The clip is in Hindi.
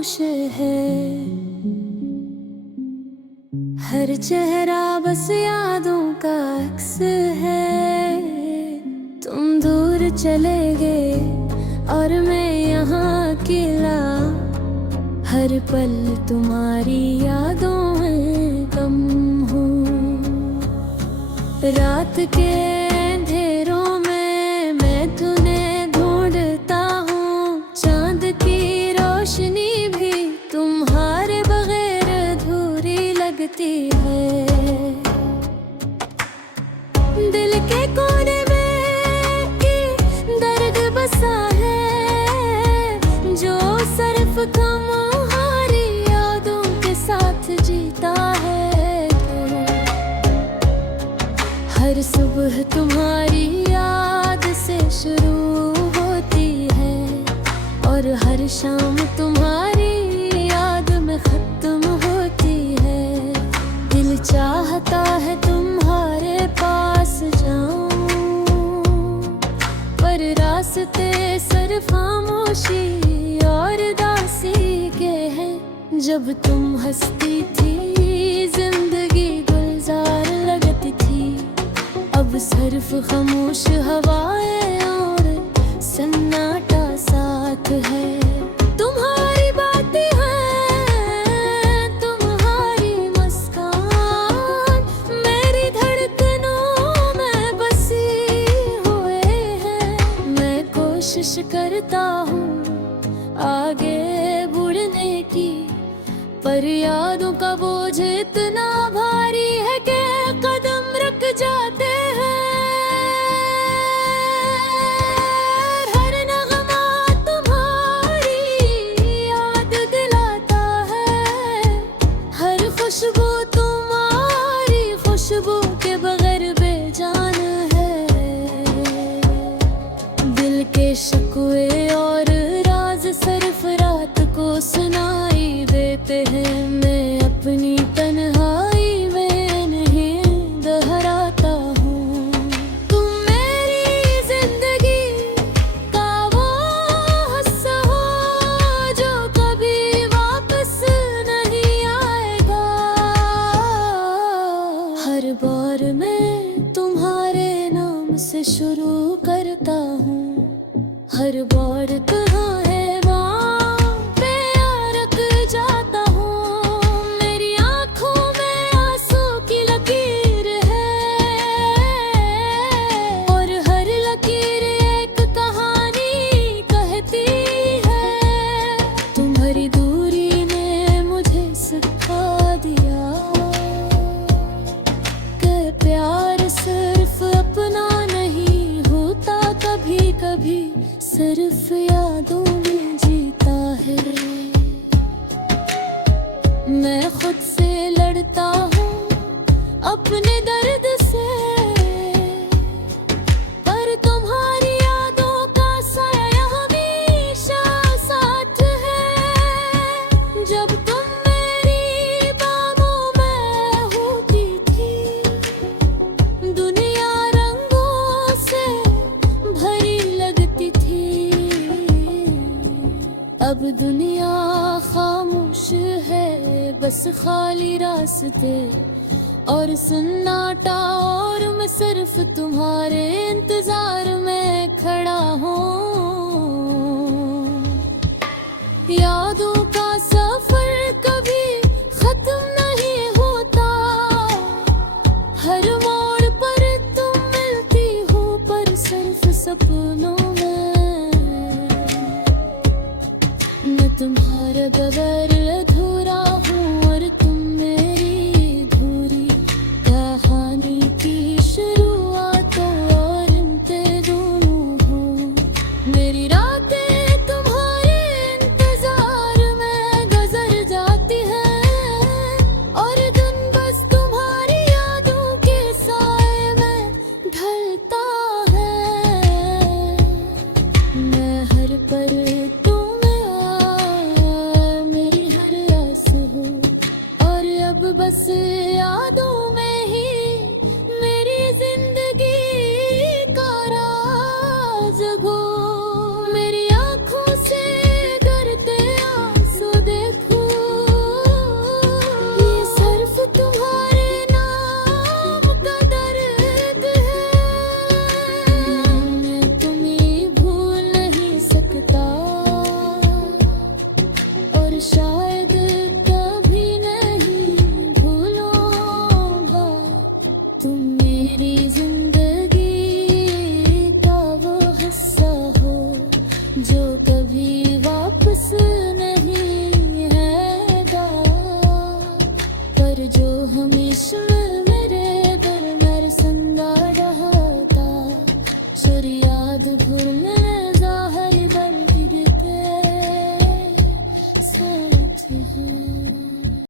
खामोश है। हर चेहरा बस यादों का अक्स है। तुम दूर चले गए और मैं यहाँ अकेला, हर पल तुम्हारी यादों में गम हूँ। रात के अंधेरों में मैं तुम्हें ढूंढता हूँ, चांद की रोशनी भी तुम्हारे बगैर अधूरी लगती है। दिल के कोने में एक दर्द बसा है, जो सिर्फ तुम्हारी यादों के साथ जीता है। हर सुबह तुम्हारी याद से शुरू होती है और हर शाम तुम्हारी याद में खत्म होती है। दिल चाहता है तुम्हारे पास जाऊं, पर रास्ते सिर्फ खामोशी और दासी के हैं। जब तुम हंसती थी जिंदगी गुलजार लगती थी, अब सिर्फ खामोश हवाएं और सन्नाटा साथ है। तुम्हारी बातें हैं, तुम्हारी मुस्कान मेरी धड़कनों में बसी हुए हैं। मैं कोशिश करता हूँ आगे बढ़ने की, पर यादों का बोझ इतना भारी है कि कदम रुक जाते हैं। हर नगमा तुम्हारी याद दिलाता है, हर खुशबू तुम्हारी खुशबू के बगैर बेजान है। दिल के शिकवे और राज सिर्फ रात को सुनाई देते हैं। मैं अपनी तन्हाई में नहीं दोहराता हूँ। तुम मेरी जिंदगी का वो हिस्सा हो जो कभी वापस नहीं आएगा। हर बार मैं तुम्हारे नाम से शुरू करता हूँ, हर बार कहाँ है वहाँ पे रख जाता हूँ। मेरी आँखों में आंसू की लकीर है और हर लकीर एक कहानी कहती है। तुम्हारी दूरी ने मुझे सिखा दिया कि प्यार सिर्फ अपना नहीं होता, कभी कभी सिर्फ यादों में जीता है। मैं खुद से लड़ता हूँ अपने दर्द से, पर तुम्हारी यादों का साया हमेशा साथ है। जब तुम मेरी बाहों में होती थी, दुनिया रंगों से भरी लगती थी। अब दुनिया खामोश है, बस खाली रास्ते और सन्नाटा, और मैं सिर्फ तुम्हारे इंतजार में खड़ा हूँ। यादों का सफर कभी खत्म नहीं होता, हर मोड़ पर तुम मिलती हो, पर सिर्फ सपनों में। मैं तुम्हारे बगैर अधूरा हूँ और तुम मेरी अधूरी कहानी की शुरुआत और अंत दोनों हो। मेरी रातें तुम्हारे इंतजार में गुजर जाती हैं और दिन बस तुम्हारी यादों के साए में ढलता है। मैं हर पल तुम्हें मेरी हर शर्म